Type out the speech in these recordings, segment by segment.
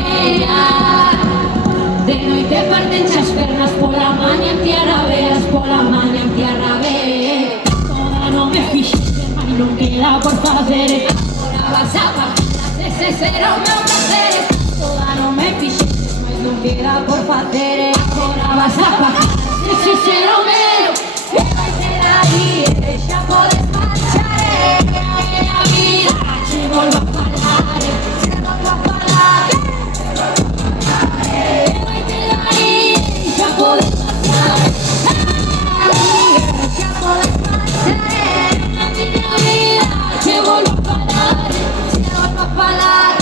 botella. De noite parten as pernas, pola maña en tierra veas, pola maña en tierra ve. Toda non me fixeste, mas non queda por facer. Agora vas a pagar, ese será o meu placer. Toda non me fixeste, mas non queda por facer. Agora vas a pagar, ese será o meu. E vai ser aí, xa podes marchar. A vida che volvo a falar, che volvo a falar. E vai ser aí, xa podes marchar. Xa podes marchar. Na miña vida che volvo a falar, che volvo a falar.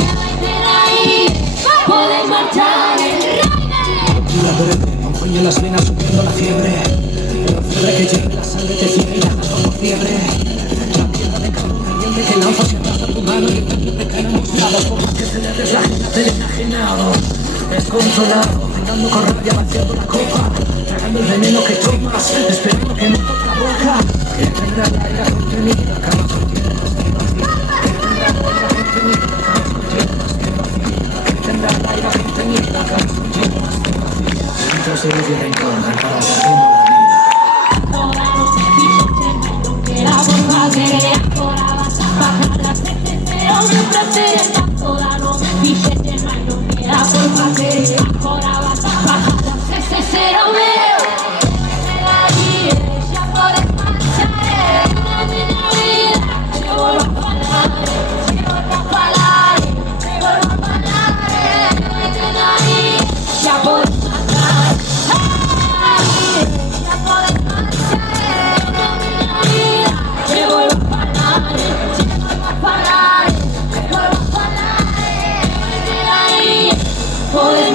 E vai ser aí, podes marchar. La breve, un puño en las venas subiendo la fiebre. La fiebre que lleve la sangre te ciega y dejas como fiebre. La piedra de calor caliente que lanzas y abraza tu mano y el cambio te caen los lados. Por más que celebres la agenda del enajenado. Descontrolado, vengando con rabia, vaciando la copa. Tragando el veneno que tomas, esperando que no toque la boca. Que tendrá la ira contenida, camas contiene más que vacía. Que tendrá la ira contenida, camas contiene más que vacía. Que tendrá la ira contenida, camas contiene más que vacía. Entonces le di rencor, para perdiendo la vida. Toda non me fixeste, mas non queda por facer. Agora vas a pagar las veces, pero meu placer. Toda non me fixeste, mas non queda por facer. Agora vas a pagar las veces, será o meu. Xa podes marchar. Na miña vida che volvo a falar, che volvo a falar, che volvo a falar. Xa podes marchar. Xa podes marchar. Na miña vida che volvo a falar, che volvo a falar, che volvo a falar. Podes